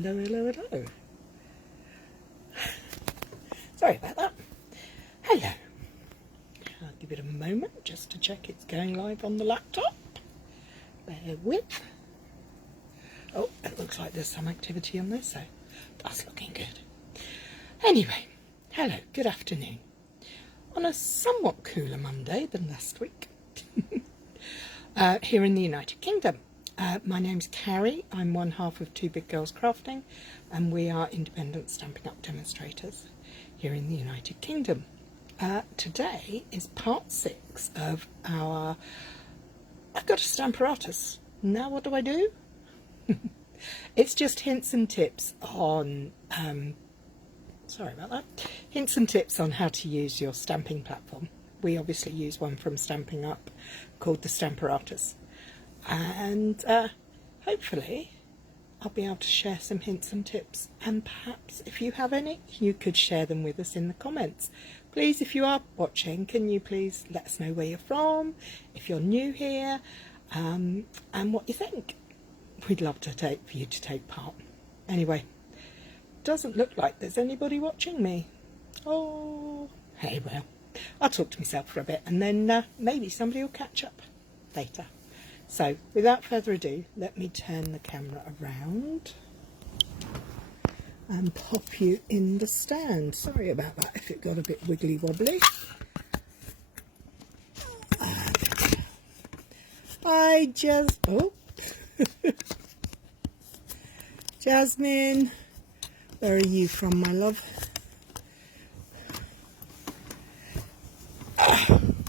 Hello, hello, hello. Sorry about that. Hello. I'll give it a moment just to check it's going live on the laptop. Bear with. Oh, it looks like there's some activity on this, so that's looking good. Anyway, hello, good afternoon. On a somewhat cooler Monday than last week, here in the United Kingdom. My name's Cary. I'm one half of Two Big Girls Crafting, and we are independent Stampin' Up demonstrators here in the United Kingdom. Today is part 6 of our I've got a Stamparatus. Now what do I do? It's just hints and tips on sorry about that. Hints and tips on how to use your stamping platform. We obviously use one from Stampin' Up called the Stamparatus. And hopefully I'll be able to share some hints and tips, and perhaps if you have any you could share them with us in the comments. Please, if you are watching, can you please let us know where you're from, if you're new here, and what you think. We'd love for you to take part. Anyway, doesn't look like there's anybody watching me. Oh, hey, well, I'll talk to myself for a bit and then maybe somebody will catch up later. So, without further ado, let me turn the camera around and pop you in the stand. Sorry about that if it got a bit wiggly wobbly. I just, oh, Jasmine, where are you from, my love?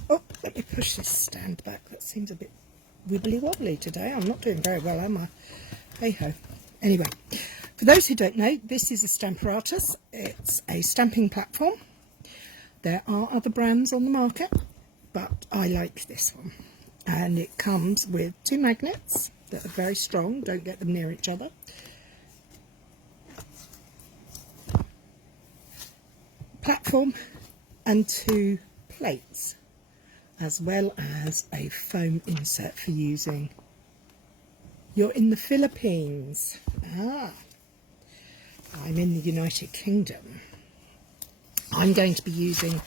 Oh, let me push this stand back. That seems a bit wibbly wobbly today. I'm not doing very well, am I? Hey ho. Anyway, for those who don't know, this is a Stamparatus. It's a stamping platform. There are other brands on the market, but I like this one. And it comes with 2 magnets that are very strong. Don't get them near each other. Platform and 2 plates, as well as a foam insert for using. You're in the Philippines. Ah, I'm in the United Kingdom. I'm going to be using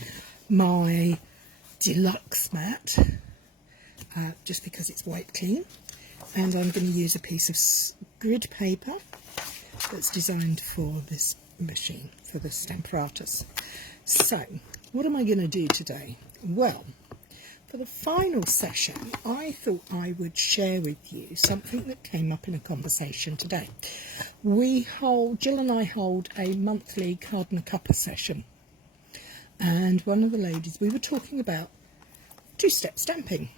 my deluxe mat, just because it's white clean, and I'm going to use a piece of grid paper that's designed for this machine, for the Stamparatus. So, what am I going to do today? Well, for the final session, I thought I would share with you something that came up in a conversation today. Jill and I hold a monthly card and a cuppa session, and one of the ladies, we were talking about 2-step stamping.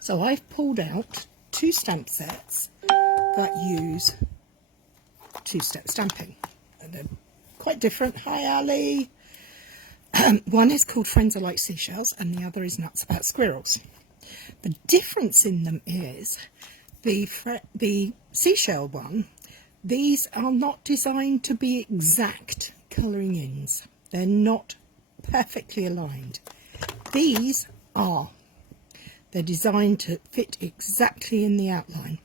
So I've pulled out 2 stamp sets that use 2-step stamping, and they're quite different. Hi Ali. One is called Friends Are Like Seashells and the other is Nuts About Squirrels. The difference in them is the seashell one, these are not designed to be exact colouring ins. They're not perfectly aligned. These are. They're designed to fit exactly in the outline.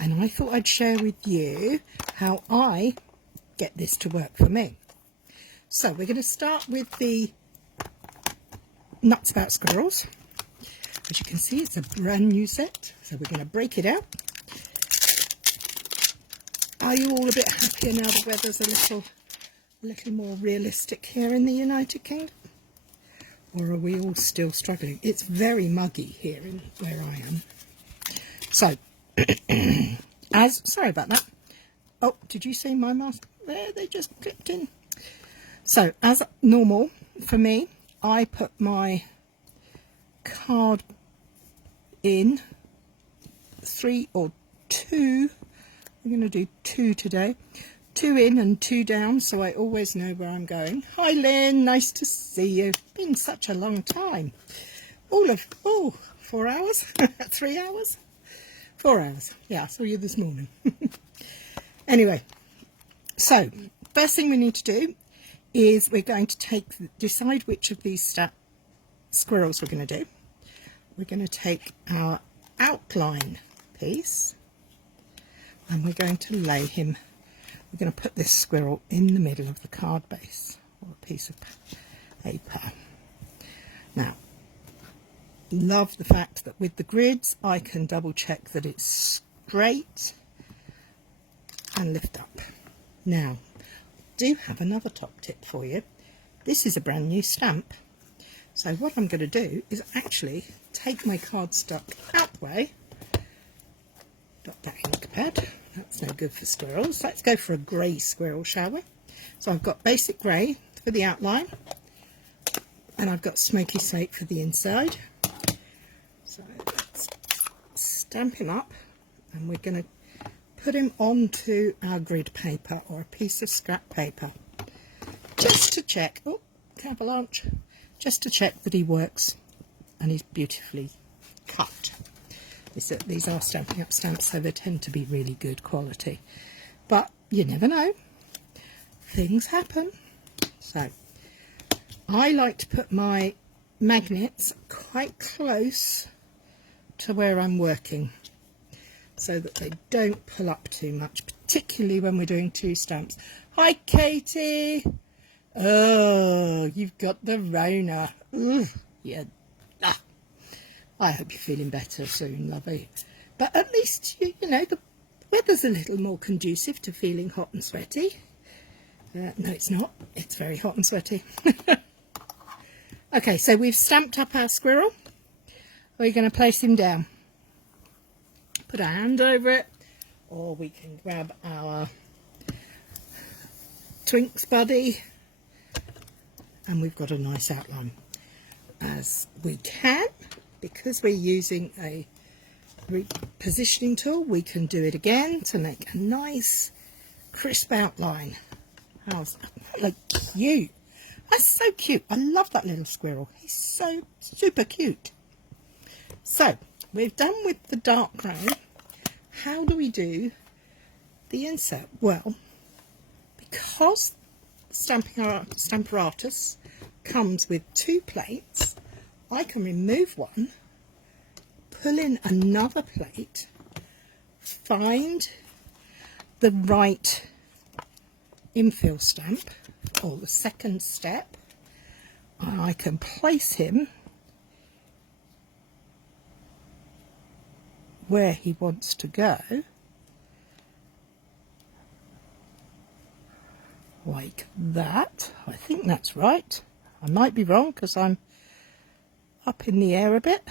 And I thought I'd share with you how I get this to work for me. So we're going to start with the Nuts About Squirrels. As you can see, it's a brand new set. So we're going to break it out. Are you all a bit happier now the weather's a little more realistic here in the United Kingdom? Or are we all still struggling? It's very muggy here in where I am. So, sorry about that. Oh, did you see my mask? There, they just clipped in. So, as normal for me, I put my card in 3 or 2. I'm going to do 2 today. 2 in and 2 down, so I always know where I'm going. Hi Lynn, nice to see you. It's been such a long time. 4 hours? 3 hours? 4 hours. Yeah, I saw you this morning. Anyway, so first thing we need to do is we're going to decide which of these squirrels we're going to do. We're going to take our outline piece and we're going to lay him, we're going to put this squirrel in the middle of the card base, or a piece of paper. Now, love the fact that with the grids I can double check that it's straight and lift up. Now, I do have another top tip for you. This is a brand new stamp. So what I'm going to do is actually take my cardstock out the way. Got that ink pad. That's no good for squirrels. Let's go for a grey squirrel, shall we? So I've got basic grey for the outline. And I've got smoky slate for the inside. So let's stamp him up. And we're going to put him onto our grid paper or a piece of scrap paper. Just to check. Oh, avalanche. Just to check that he works and he's beautifully cut. These are Stampin' Up stamps, so they tend to be really good quality. But you never know. Things happen. So I like to put my magnets quite close to where I'm working so that they don't pull up too much, particularly when we're doing two stamps. Hi, Katie. Oh, you've got the Rona. Ugh, yeah. I hope you're feeling better soon, lovey. But at least, you know, the weather's a little more conducive to feeling hot and sweaty. No, it's not. It's very hot and sweaty. Okay, so we've stamped up our squirrel. We're going to place him down. Put a hand over it, or we can grab our Twinks buddy, and we've got a nice outline. As we can, because we're using a repositioning tool, we can do it again to make a nice crisp outline. How's that? Like, cute. That's so cute. I love that little squirrel. He's so super cute. So we've done with the dark grey. How do we do the insert? Well, because Stamparatus comes with two plates, I can remove one, pull in another plate, find the right infill stamp, or the second step, and I can place him where he wants to go, like that. I think that's right. I might be wrong because I'm up in the air a bit.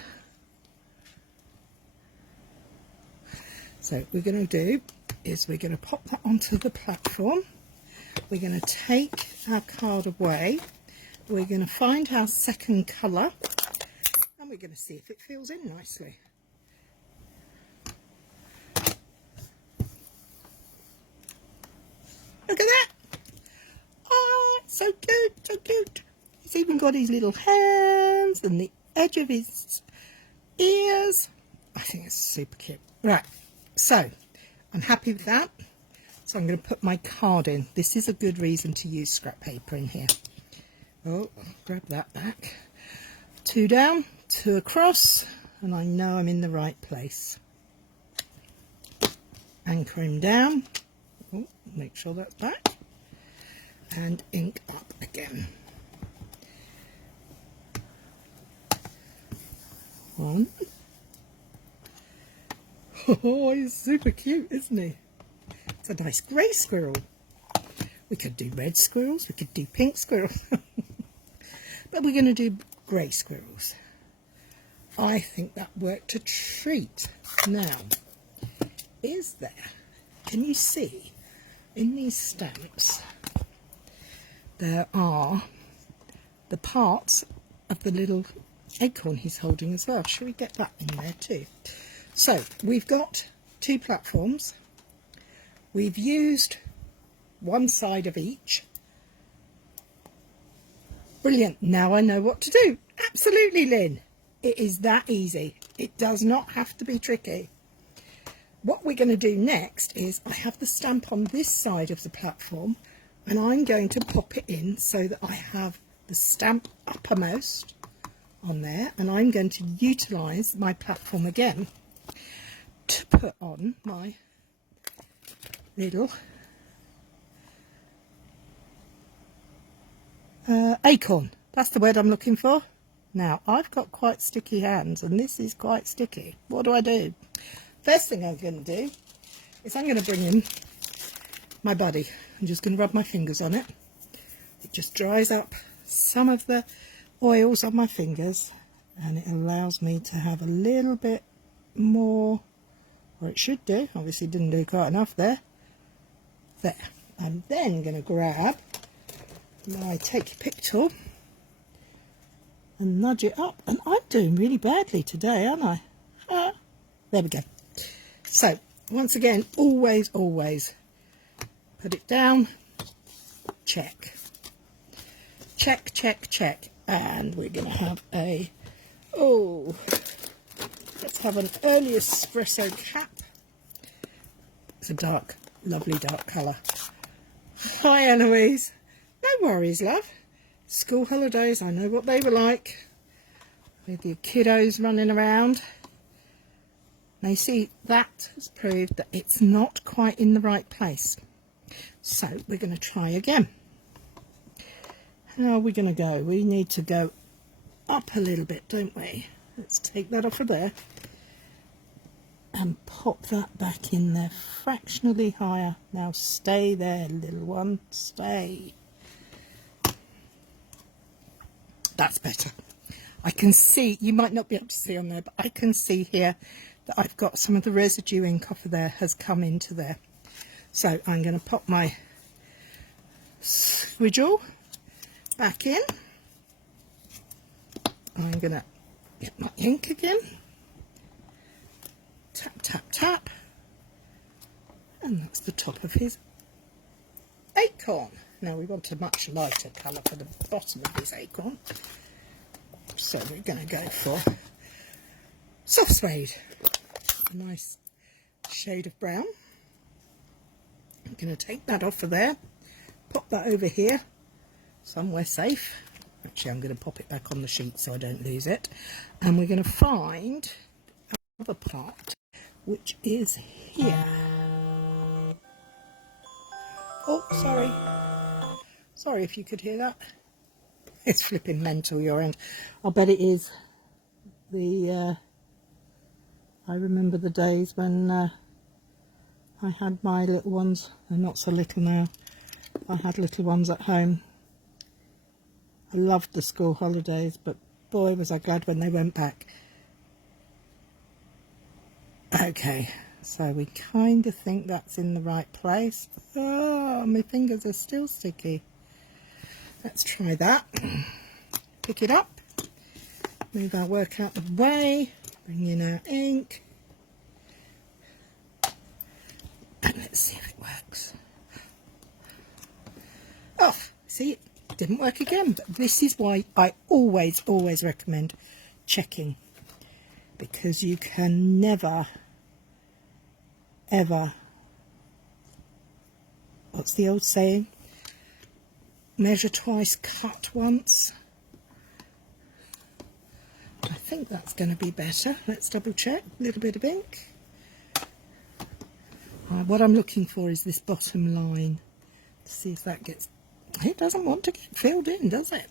So what we're going to do is we're going to pop that onto the platform. We're going to take our card away. We're going to find our second colour, and we're going to see if it fills in nicely. Look at that! Oh, it's so cute, so cute. He's even got his little hands and the edge of his ears. I think it's super cute. Right, so I'm happy with that. So I'm going to put my card in. This is a good reason to use scrap paper in here. Oh, I'll grab that back. 2 down, 2 across, and I know I'm in the right place. Anchor him down. Oh, make sure that's back. And ink up again. 1. Oh, he's super cute, isn't he? It's a nice grey squirrel. We could do red squirrels, we could do pink squirrels. But we're going to do grey squirrels. I think that worked a treat. Now, is there, can you see, in these stamps, there are the parts of the little acorn he's holding as well. Shall we get that in there too? So, we've got 2 platforms. We've used one side of each. Brilliant. Now I know what to do. Absolutely, Lynn. It is that easy. It does not have to be tricky. What we're going to do next is I have the stamp on this side of the platform, and I'm going to pop it in so that I have the stamp uppermost on there, and I'm going to utilise my platform again to put on my little acorn. That's the word I'm looking for. Now, I've got quite sticky hands, and this is quite sticky. What do? First thing I'm going to do is I'm going to bring in my buddy. I'm just going to rub my fingers on it. It just dries up some of the oils on my fingers, and it allows me to have a little bit more, or it should do. Obviously didn't do quite enough there. There. I'm then going to grab my Take Your Pick tool and nudge it up. And I'm doing really badly today, aren't I? There we go. So, once again, always put it down. Check. Check, check, check. And we're going to have let's have an early espresso cap. It's a dark, lovely dark colour. Hi, Eloise. No worries, love. School holidays, I know what they were like. With your kiddos running around. Now you see, that has proved that it's not quite in the right place. So we're going to try again. How are we going to go? We need to go up a little bit, don't we? Let's take that off of there. And pop that back in there fractionally higher. Now stay there, little one. Stay. That's better. I can see, you might not be able to see on there, but I can see here that I've got some of the residue ink off of there has come into there. So I'm going to pop my squidgel back in. I'm going to get my ink again. Tap, tap, tap. And that's the top of his acorn. Now we want a much lighter colour for the bottom of his acorn. So we're going to go for soft suede. A nice shade of brown. I'm going to take that off of there. Pop that over here. Somewhere safe. Actually, I'm going to pop it back on the sheet so I don't lose it. And we're going to find another part, which is here. Oh, sorry. Sorry if you could hear that. It's flipping mental, your end. I bet it is. I remember the days when I had my little ones. They're not so little now. I had little ones at home. I loved the school holidays, but boy was I glad when they went back. Okay, so we kind of think that's in the right place. Oh, my fingers are still sticky. Let's try that. Pick it up. Move our work out of the way. Bring in our ink. And let's see if it works. Oh, see, it didn't work again. But this is why I always recommend checking. Because you can never, ever, what's the old saying? Measure twice, cut once. I think that's going to be better. Let's double check. A little bit of ink. What I'm looking for is this bottom line. Let's see if that gets... It doesn't want to get filled in, does it?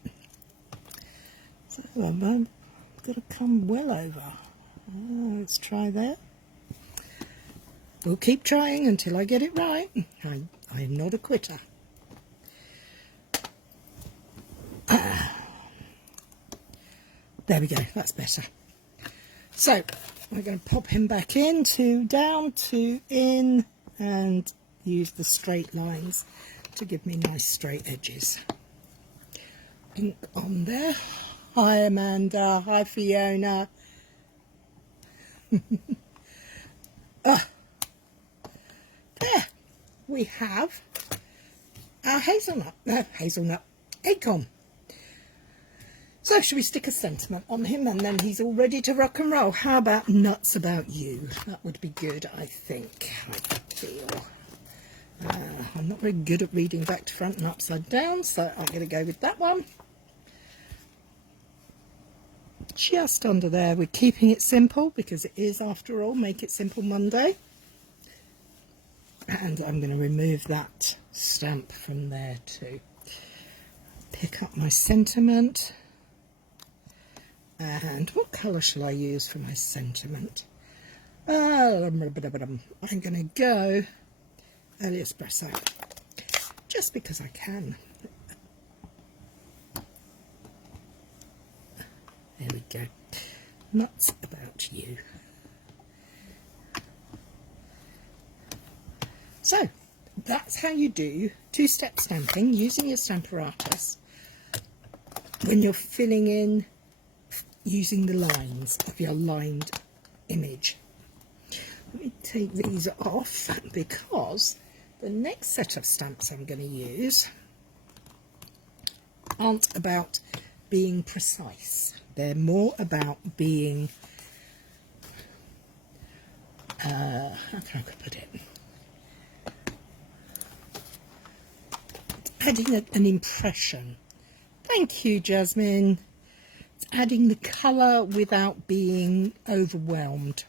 So I've got to come well over. Let's try there. We'll keep trying until I get it right. I'm not a quitter. There we go, that's better. So we're going to pop him back in to down to in and use the straight lines to give me nice straight edges. Ink on there. Hi Amanda, hi Fiona. There we have our hazelnut acorn. So should we stick a sentiment on him and then he's all ready to rock and roll? How about nuts about you? That would be good, I think. I feel. I'm not very good at reading back to front and upside down, so I'm going to go with that one. Just under there. We're keeping it simple because it is, after all, Make It Simple Monday. And I'm going to remove that stamp from there too. Pick up my sentiment. And what colour shall I use for my sentiment? I'm going to go Espresso, just because I can. There we go. Nuts about you. So, that's how you do two-step stamping using your Stamparatus when you're filling in using the lines of your lined image. Let me take these off because the next set of stamps I'm going to use aren't about being precise. They're more about being, how can I put it? It's adding an impression. Thank you, Jasmine. It's adding the colour without being overwhelmed.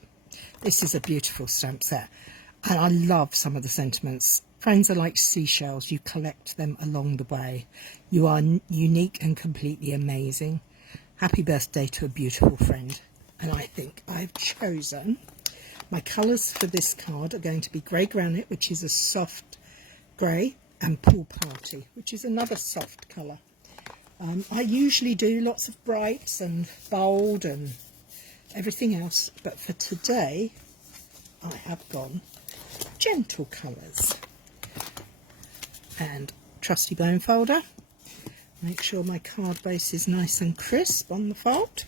This is a beautiful stamp set, and I love some of the sentiments. Friends are like seashells, you collect them along the way. You are unique and completely amazing. Happy birthday to a beautiful friend. And I think I've chosen, my colours for this card are going to be Grey Granite, which is a soft grey, and Pool Party, which is another soft colour. I usually do lots of brights and bold and everything else, but for today I have gone gentle colours. And trusty bone folder, make sure my card base is nice and crisp on the fold,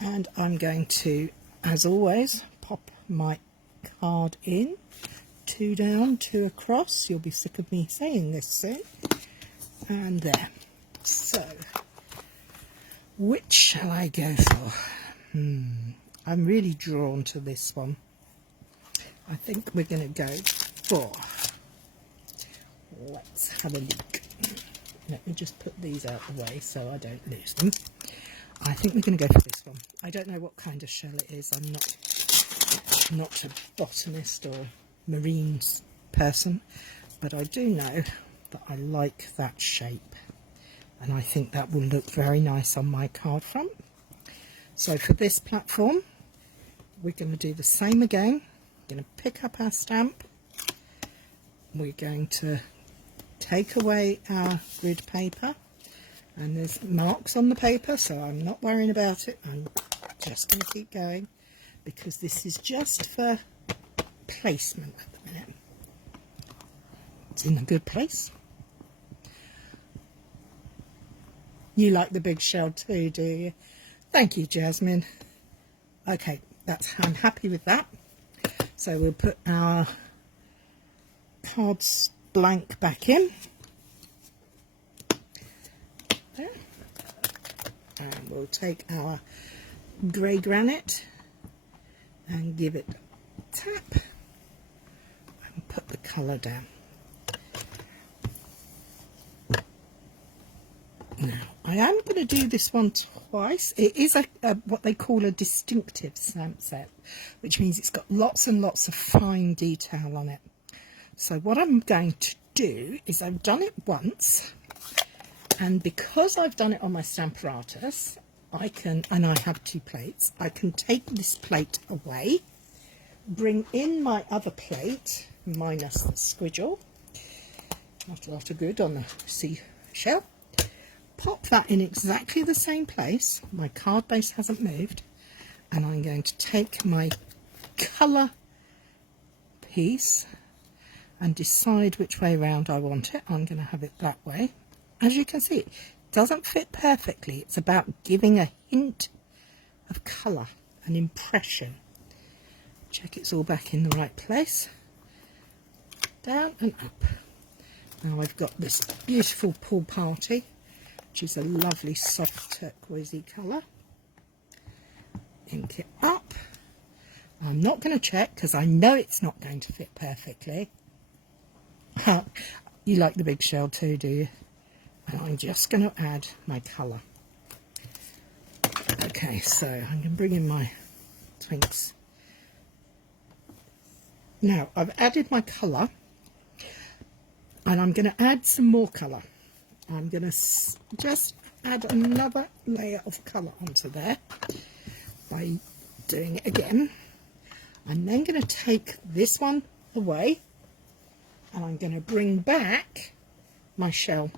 and I'm going to, as always, pop my card in, 2 down, 2 across. You'll be sick of me saying this soon. And there. So which shall I go for? I'm really drawn to this one. I think we're going to go for, let's have a look. Let me just put these out of the way so I don't lose them. I think we're going to go for this one. I don't know what kind of shell it is. I'm not a botanist or marine person, but I do know that I like that shape, and I think that will look very nice on my card front. So for this platform, we're going to do the same again. We're going to pick up our stamp. We're going to take away our grid paper, and there's marks on the paper, so I'm not worrying about it. I'm just going to keep going because this is just for placement at the minute. It's in a good place. You like the big shell too, do you? Thank you, Jasmine. Okay, I'm happy with that. So we'll put our cards blank back in. There. And we'll take our grey granite and give it a tap and put the colour down. Now, I am going to do this one twice. It is what they call a distinctive stamp set, which means it's got lots and lots of fine detail on it. So what I'm going to do is I've done it once, and because I've done it on my Stamparatus, I can, and I have 2 plates, I can take this plate away, bring in my other plate, minus the squidgle, not a lot of good on the seashell, pop that in exactly the same place, my card base hasn't moved, and I'm going to take my colour piece and decide which way round I want it. I'm going to have it that way. As you can see, it doesn't fit perfectly. It's about giving a hint of colour, an impression. Check it's all back in the right place. Down and up. Now I've got this beautiful Pool Party, which is a lovely soft turquoisey colour. Ink it up. I'm not going to check because I know it's not going to fit perfectly. You like the big shell too, do you? And I'm just going to add my colour. Okay, so I'm going to bring in my Twinks Now I've added my colour, and I'm going to add some more colour. I'm going to just add another layer of colour onto there by doing it again. I'm then going to take this one away, and I'm going to bring back my shell.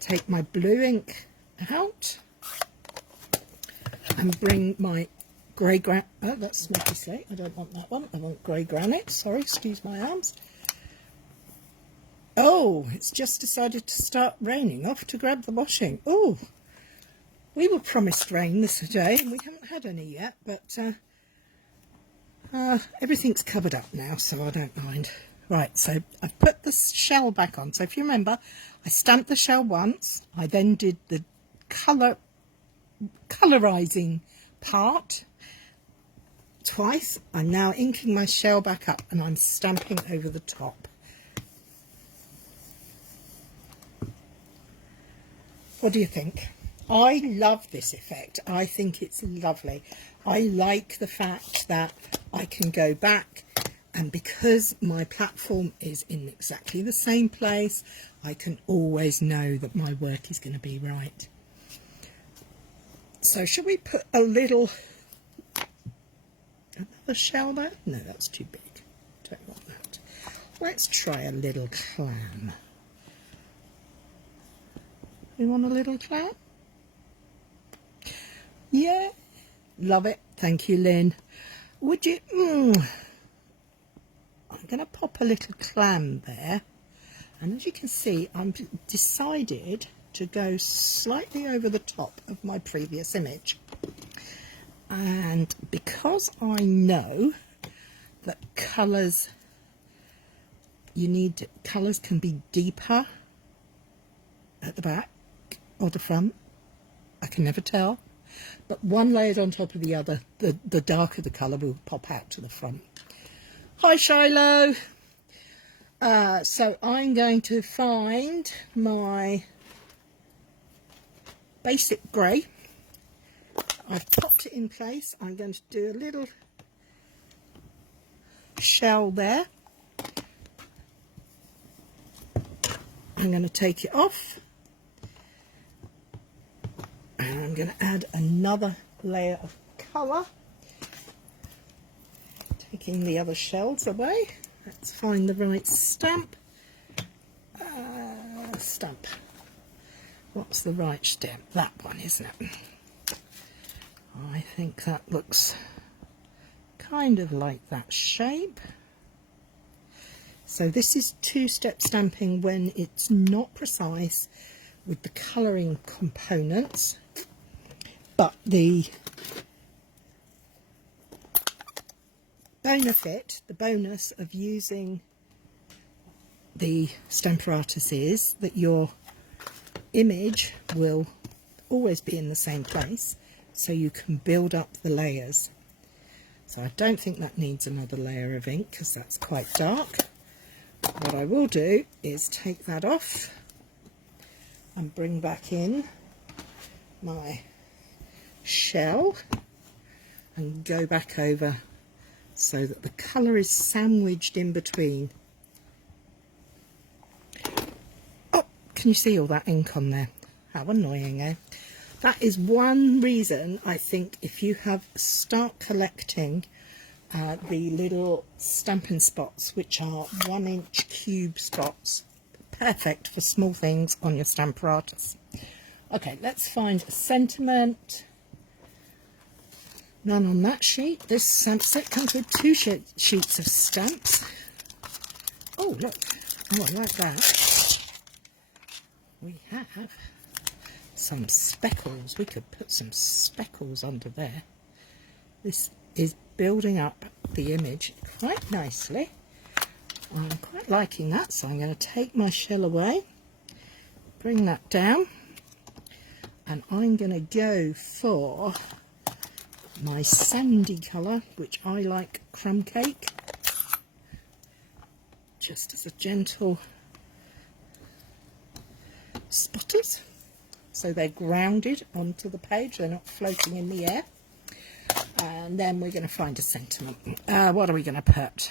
Take my blue ink out and bring my grey granite. Oh, that's smoky slate. I don't want that one. I want grey granite. Sorry, excuse my arms. Oh, it's just decided to start raining. Off to grab the washing. Oh, we were promised rain this day, and we haven't had any yet, but everything's covered up now, so I don't mind. Right, so I've put the shell back on. So if you remember, I stamped the shell once. I then did the colorizing part twice. I'm now inking my shell back up, and I'm stamping over the top. What do you think? I love this effect. I think it's lovely. I like the fact that I can go back, and because my platform is in exactly the same place, I can always know that my work is going to be right. So should we put another shell there? No, that's too big. Don't want that. Let's try a little clam. You want a little clam? Yeah, love it. Thank you, Lynn. Would you? I'm going to pop a little clam there. And as you can see, I've decided to go slightly over the top of my previous image. And because I know that colours, colours can be deeper at the back or the front, I can never tell, but one layered on top of the other, the darker the colour will pop out to the front. Hi Shiloh! So I'm going to find my basic grey. I've popped it in place. I'm going to do a little shell there. I'm going to take it off, and I'm going to add another layer of colour, taking the other shells away. Let's find the right stamp. Stamp. What's the right stamp? That one, isn't it? I think that looks kind of like that shape. So this is two-step stamping when it's not precise with the colouring components, but the bonus of using the Stamparatus is that your image will always be in the same place, so you can build up the layers. So I don't think that needs another layer of ink because that's quite dark. What I will do is take that off and bring back in my shell and go back over so that the colour is sandwiched in between. Oh, can you see all that ink on there? How annoying, eh? That is one reason I think if you start collecting the little stamping spots, which are 1-inch cube spots, perfect for small things on your Stamparatus. Okay, let's find a sentiment. None on that sheet. This stamp set comes with 2 sheets of stamps. Oh, look. Oh, I like that. We have some speckles. We could put some speckles under there. This is building up the image quite nicely. I'm quite liking that, so I'm going to take my shell away, bring that down, and I'm going to go for my sandy colour, which I like crumb cake, just as a gentle spotters, so they're grounded onto the page, they're not floating in the air. And then we're going to find a sentiment. What are we going to put?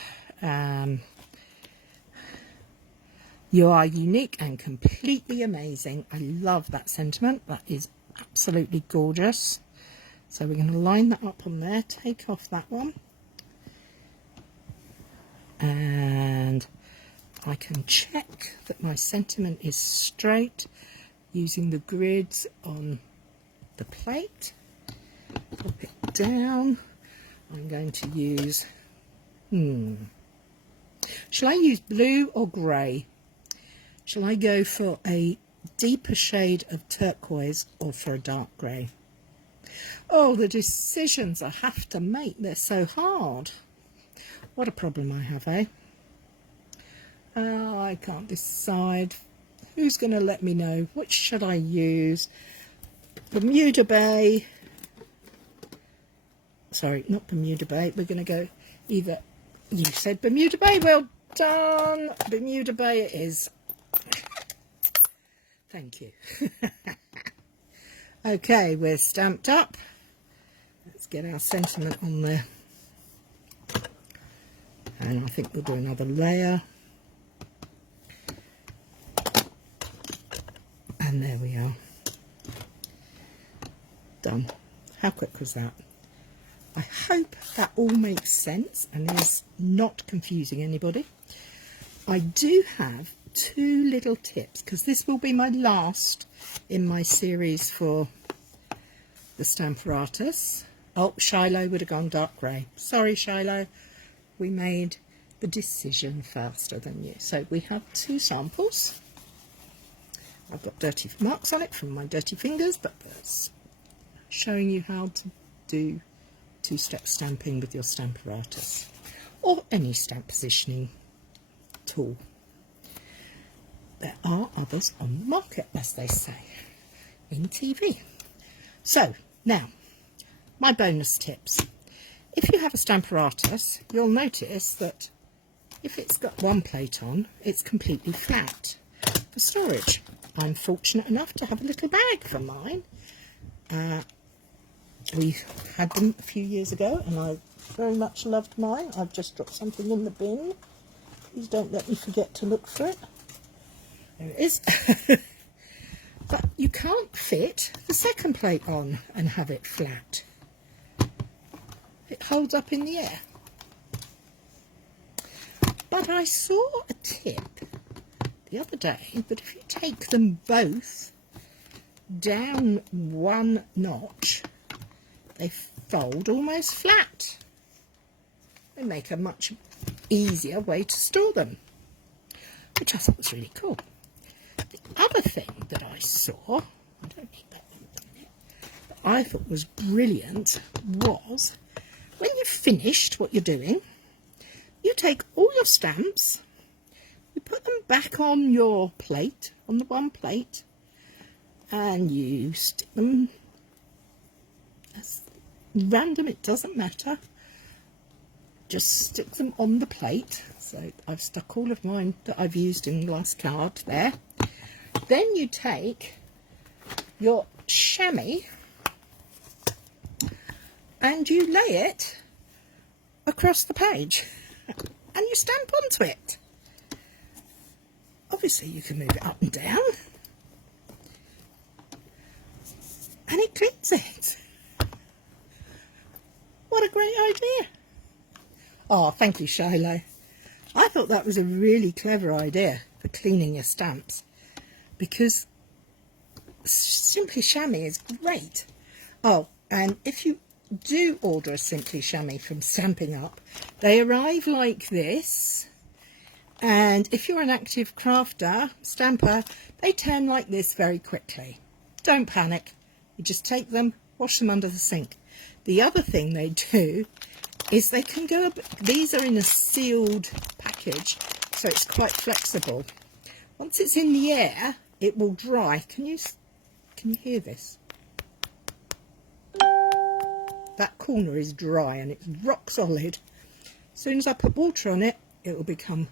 You are unique and completely amazing. I love that sentiment. That is absolutely gorgeous. So we're going to line that up on there. Take off that one. And I can check that my sentiment is straight using the grids on the plate. Pop it down. I'm going to use, shall I use blue or grey? Shall I go for a deeper shade of turquoise or for a dark grey? Oh, the decisions I have to make, they're so hard. What a problem I have, eh? I can't decide. Who's going to let me know? Which should I use? Bermuda Bay. Sorry, not Bermuda Bay. We're going to go either... You said Bermuda Bay. Well done. Bermuda Bay it is. Thank you. Okay, we're stamped up. Let's get our sentiment on there. And I think we'll do another layer. And there we are. Done. How quick was that? I hope that all makes sense and is not confusing anybody. I do have 2 little tips, because this will be my last in my series for the Stamparatus. Oh, Shiloh would have gone dark grey. Sorry, Shiloh. We made the decision faster than you. So we have 2 samples. I've got dirty marks on it from my dirty fingers, but that's showing you how to do 2-step stamping with your Stamparatus or any stamp positioning tool. There are others on the market, as they say, in TV. So, now, my bonus tips. If you have a Stamparatus, you'll notice that if it's got one plate on, it's completely flat for storage. I'm fortunate enough to have a little bag for mine. We had them a few years ago, and I very much loved mine. I've just dropped something in the bin. Please don't let me forget to look for it. There it is. But you can't fit the second plate on and have it flat. It holds up in the air. But I saw a tip the other day that if you take them both down 1 notch, they fold almost flat. They make a much easier way to store them, which I thought was really cool. The other thing that I saw, I don't need that one down there, but I thought was brilliant, was when you've finished what you're doing, you take all your stamps, you put them back on your plate, on the one plate, and you stick them as random, it doesn't matter, just stick them on the plate. So I've stuck all of mine that I've used in the last card there. Then you take your chamois and you lay it across the page and you stamp onto it. Obviously you can move it up and down and it cleans it. What a great idea. Oh, thank you, Shiloh. I thought that was a really clever idea for cleaning your stamps, because Simply Chamois is great. Oh, and if you do order a Simply Chamois from Stampin' Up, they arrive like this, and if you're an active crafter, stamper, they turn like this very quickly. Don't panic. You just take them, wash them under the sink. The other thing they do is they can go, these are in a sealed package, so it's quite flexible. Once it's in the air, it will dry. Can you hear this? That corner is dry and it's rock solid. As soon as I put water on it, it will become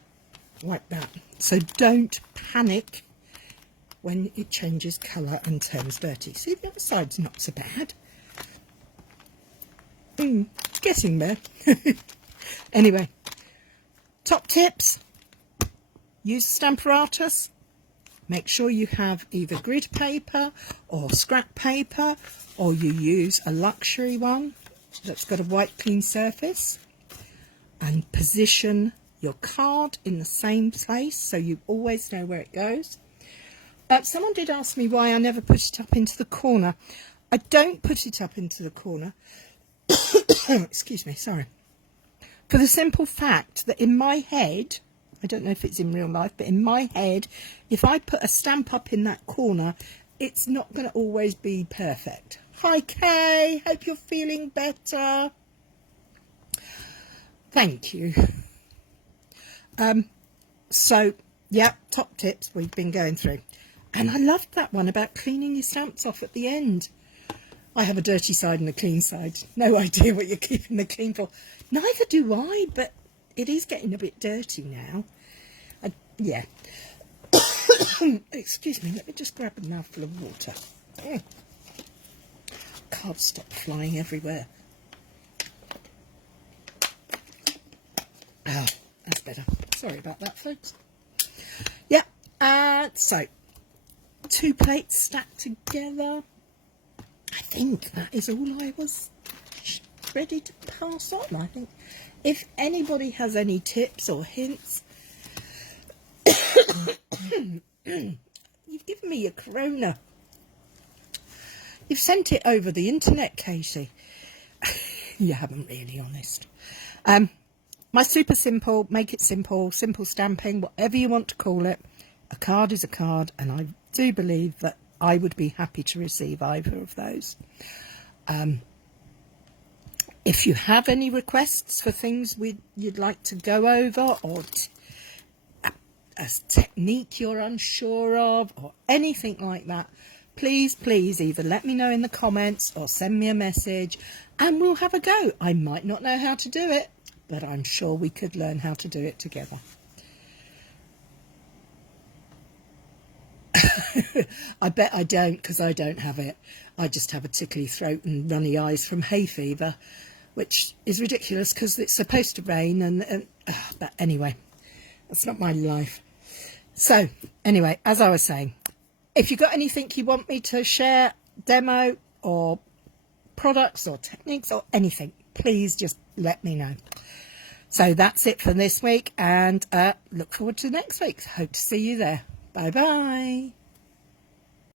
like that. So don't panic when it changes colour and turns dirty. See, the other side's not so bad. Getting there. Anyway, top tips. Use Stamparatus. Make sure you have either grid paper or scrap paper, or you use a luxury one that's got a white clean surface, and position your card in the same place so you always know where it goes. Someone did ask me why I never put it up into the corner. I don't put it up into the corner. Excuse me, sorry. For the simple fact that in my head, I don't know if it's in real life, but in my head, if I put a stamp up in that corner, it's not going to always be perfect. Hi Kay, hope you're feeling better. Thank you. So, yeah, top tips we've been going through. And I loved that one about cleaning your stamps off at the end. I have a dirty side and a clean side. No idea what you're keeping the clean for. Neither do I, but it is getting a bit dirty now. Yeah. Excuse me, let me just grab a mouthful of water. Cards stop flying everywhere. Oh, that's better. Sorry about that, folks. Yeah, so 2 plates stacked together. I think that is all I was ready to pass on. I think if anybody has any tips or hints, you've given me your corona. You've sent it over the internet, Katie. You haven't really, honest. My super simple, make it simple, simple stamping, whatever you want to call it. A card is a card, and I do believe that I would be happy to receive either of those. If you have any requests for things you'd like to go over, or a technique you're unsure of, or anything like that, please either let me know in the comments or send me a message and we'll have a go. I might not know how to do it, but I'm sure we could learn how to do it together. I bet I don't, because I don't have it. I just have a tickly throat and runny eyes from hay fever, which is ridiculous because it's supposed to rain but anyway, that's not my life. So anyway, as I was saying, if you've got anything you want me to share, demo or products or techniques or anything, please just let me know. So that's it for this week, and look forward to next week. Hope to see you there. Bye bye.